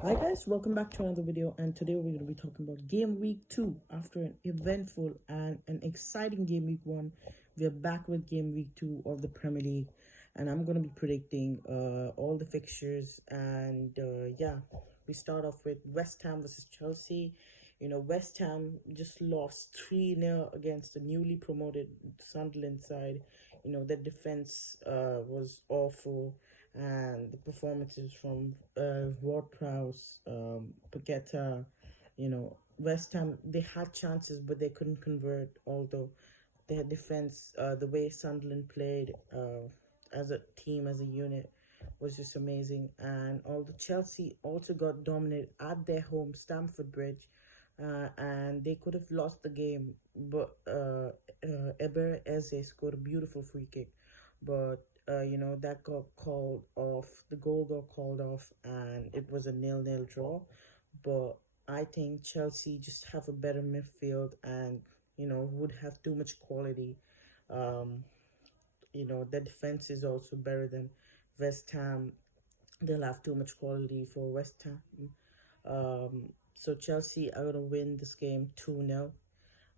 Hi guys, welcome back to another video, and today we're going to be talking about game week 2. After an eventful and an exciting game week 1, we are back with game week 2 of the Premier League, and I'm going to be predicting all the fixtures. And yeah, we start off with West Ham versus Chelsea. West Ham just lost 3-0 against the newly promoted Sunderland side. Their defense was awful, and the performances from Ward-Prowse, Paqueta, West Ham, they had chances but they couldn't convert. Although their defense, the way Sunderland played as a team, as a unit, was just amazing. And although Chelsea also got dominated at their home, Stamford Bridge, and they could have lost the game, but Eber Eze scored a beautiful free kick, but that got called off. The goal got called off, and it was a 0-0 draw. But I think Chelsea just have a better midfield, and would have too much quality. Um, the defense is also better than West Ham. They'll have too much quality for West Ham. So Chelsea are gonna win this game 2-0.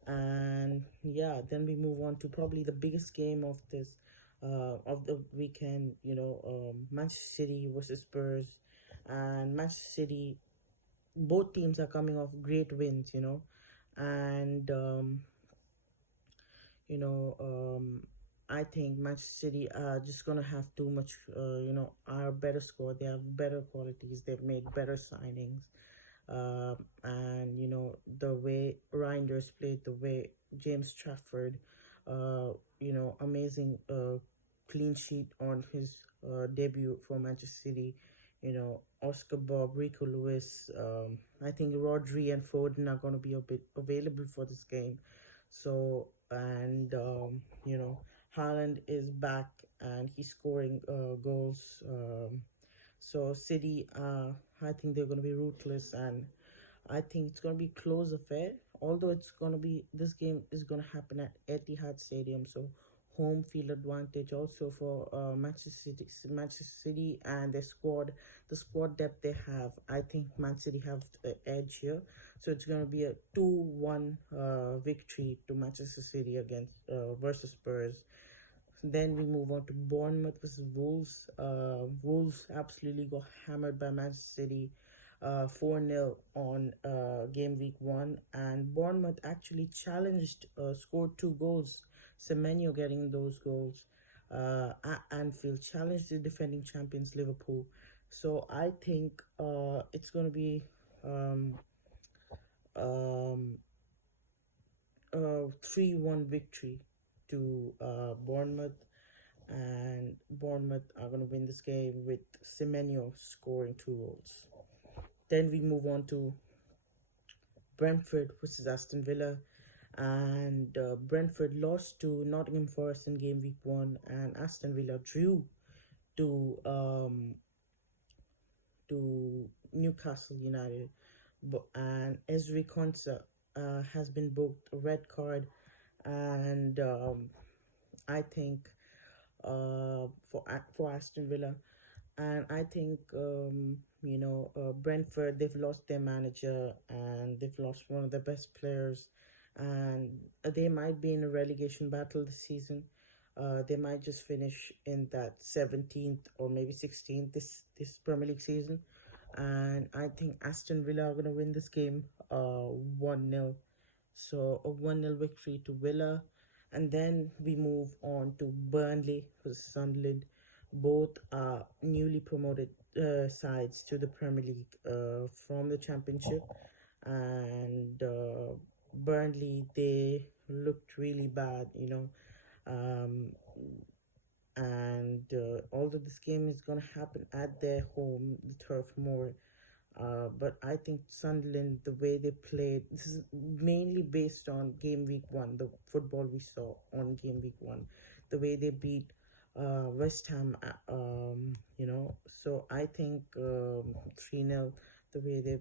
And yeah, then we move on to probably the biggest game of the weekend. Manchester City versus Spurs, and Manchester City. Both teams are coming off great wins. And you know I think Manchester City are just gonna have too much. Are better score. They have better qualities. They've made better signings. And the way Reinders played, the way James Trafford, amazing clean sheet on his debut for Manchester City. Oscar Bob, Rico Lewis. I think Rodri and Foden are going to be a bit available for this game. So, and Haaland is back and he's scoring goals. So City, I think they're going to be ruthless, and I think it's going to be close affair. Although this game is going to happen at Etihad Stadium, so home field advantage also for Manchester City and their squad, the squad depth they have. I think Man City have the edge here, so it's going to be a 2-1 victory to Manchester City against versus Spurs. Then we move on to Bournemouth versus Wolves. Wolves absolutely got hammered by Manchester City, 4-0 on game week 1. And Bournemouth actually challenged, scored 2 goals. Semenyo getting those goals at Anfield, challenged the defending champions Liverpool. So I think it's going to be um, um, 3-1 victory to Bournemouth, and Bournemouth are going to win this game with Semenyo scoring 2 goals. Then we move on to Brentford versus Aston Villa, and Brentford lost to Nottingham Forest in game week 1, and Aston Villa drew to Newcastle United. And Ezri Konsa has been booked a red card, and I think for Aston Villa, and I think Brentford, they've lost their manager and they've lost one of their best players, and they might be in a relegation battle this season. They might just finish in that 17th or maybe 16th this Premier League season, and I think Aston Villa are gonna win this game 1-0. So a 1-0 victory to Villa. And then we move on to Burnley versus Sunderland. Both are newly promoted sides to the Premier League from the Championship. And Burnley, they looked really bad, Um, and although this game is going to happen at their home, the Turf Moor, but I think Sunderland, the way they played, this is mainly based on game week 1, the football we saw on game week 1, the way they beat West Ham, So I think 3-0, the way they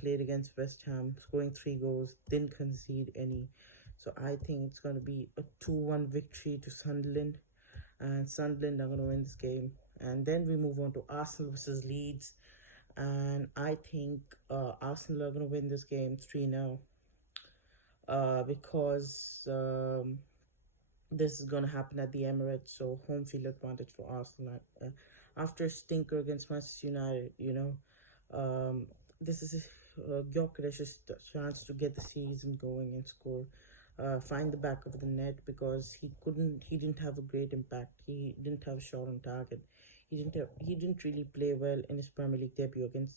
played against West Ham, scoring 3 goals, didn't concede any. So I think it's going to be a 2-1 victory to Sunderland, and Sunderland are going to win this game. And then we move on to Arsenal versus Leeds, and I I think Arsenal are going to win this game 3-0 because this is going to happen at the Emirates, so home field advantage for Arsenal. After a stinker against Manchester United, this is Gyokeresh's chance to get the season going and score, find the back of the net because he didn't have a great impact. He didn't have a shot on target. He didn't really play well in his Premier League debut against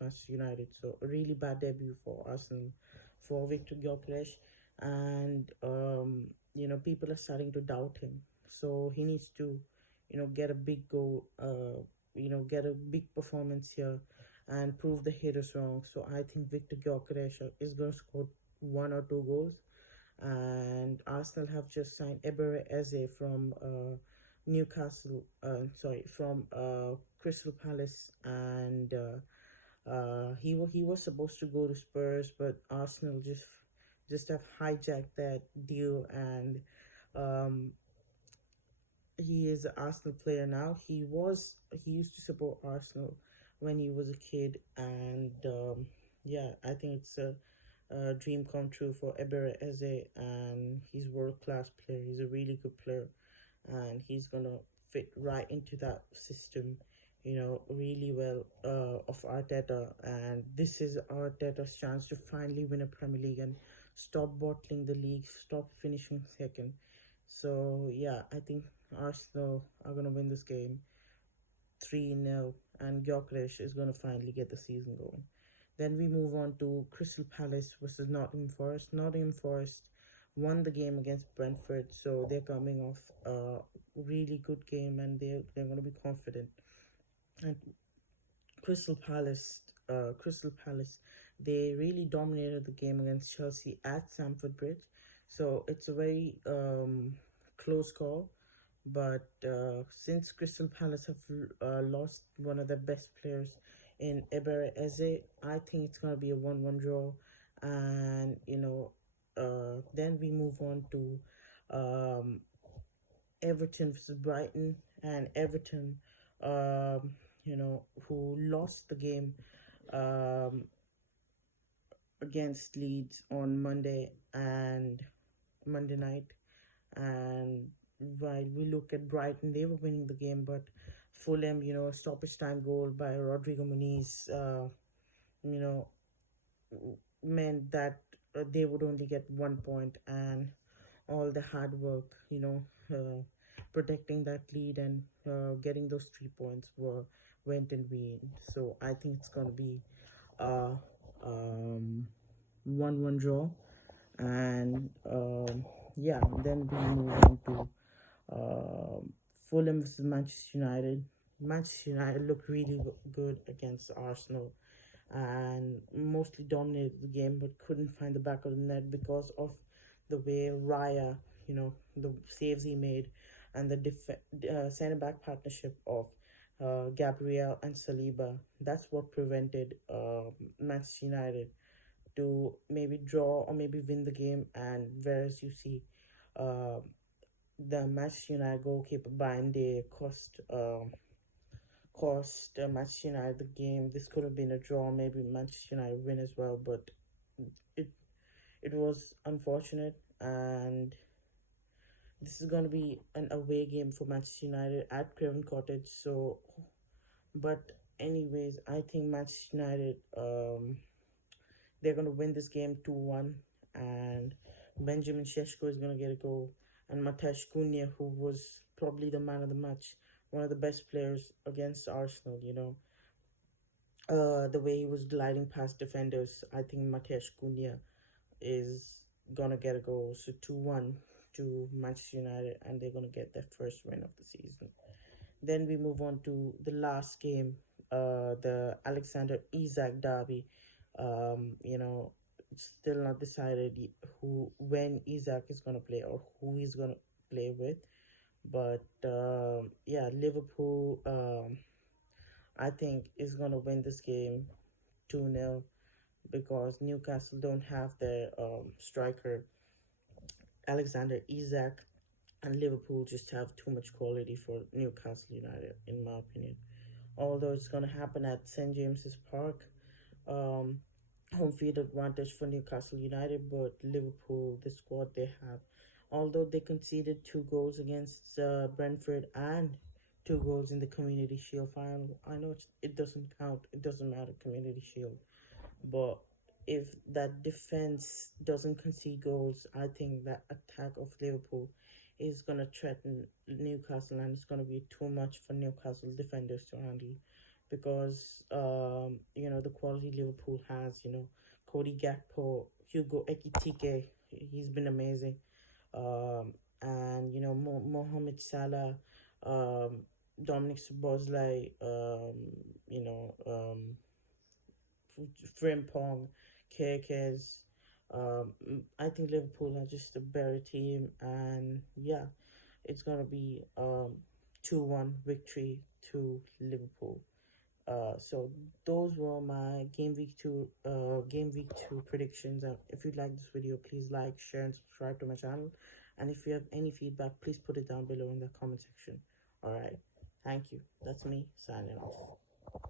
Manchester United. So a really bad debut for Arsenal, for Victor Gyokeresh, and people are starting to doubt him. So he needs to get a big goal, get a big performance here and prove the haters wrong. So I think Victor Gyokeresh is going to score 1 or 2 goals. And Arsenal have just signed Ebere Eze from from Crystal Palace, and he was supposed to go to Spurs, but Arsenal just have hijacked that deal, and um, he is an Arsenal player now. He used to support Arsenal when he was a kid, and yeah, I think it's a dream come true for Ebere Eze, and he's world class player. He's a really good player, and he's gonna fit right into that system, really well of Arteta. And this is Arteta's chance to finally win a Premier League and stop bottling the league, stop finishing second. So yeah, I think Arsenal are gonna win this game 3-0, and Gyökeres is gonna finally get the season going. Then we move on to Crystal Palace versus Nottingham Forest. Nottingham Forest won the game against Brentford, so they're coming off a really good game, and they're gonna be confident. And Crystal Palace, they really dominated the game against Chelsea at Stamford Bridge. So it's a very close call. But since Crystal Palace have lost one of their best players in Ebere Eze, I think it's gonna be a 1-1 draw. And then we move on to Everton versus Brighton, and Everton, who lost the game um, against Leeds on Monday night. And while we look at Brighton, they were winning the game, but Fulham, a stoppage time goal by Rodrigo Muniz, you know, meant that they would only get 1 point, and all the hard work, protecting that lead and getting those 3 points went in vain. So I think it's gonna be a 1-1 draw, and yeah. Then we move on to Fulham versus Manchester United. Manchester United looked really good against Arsenal and mostly dominated the game, but couldn't find the back of the net because of the way Raya, the saves he made, and the centre back partnership of Gabriel and Saliba. That's what prevented Manchester United to maybe draw or maybe win the game. And whereas you see uh, the Manchester United goalkeeper Bande cost Manchester United the game. This could have been a draw, maybe Manchester United win as well, but it it was unfortunate. And this is going to be an away game for Manchester United at Craven Cottage. So, but anyways, I think Manchester United they're going to win this game 2-1, and Benjamin Šeško is going to get a goal, and Matej Cunha, who was probably the man of the match, one of the best players against Arsenal, the way he was gliding past defenders, I think Matej Cunha is gonna get a goal. So 2-1 to Manchester United, and they're gonna get their first win of the season. Then we move on to the last game, the Alexander Isak derby. It's still not decided when Isak is gonna play or who he's gonna play with. But yeah, Liverpool, I think, is gonna win this game 2-0 because Newcastle don't have their striker Alexander Isak, and Liverpool just have too much quality for Newcastle United, in my opinion. although it's going to happen at St James's Park. Um, Home field advantage for Newcastle United, but Liverpool, the squad they have, although they conceded 2 goals against Brentford and 2 goals in the Community Shield final. I know it doesn't count. It doesn't matter, Community Shield. But if that defense doesn't concede goals, I think that attack of Liverpool is going to threaten Newcastle, and it's going to be too much for Newcastle defenders to handle, because the quality Liverpool has, Cody Gakpo, Hugo Ekitike, he's been amazing. And Mohamed Salah, um, Dominic Szoboszlai, Frimpong, Kerkez. I think Liverpool are just a better team, and yeah, it's gonna be 2-1 victory to Liverpool. So those were my game week two predictions. If you like this video, please like, share, and subscribe to my channel. And if you have any feedback, please put it down below in the comment section. All right, thank you. That's me signing off.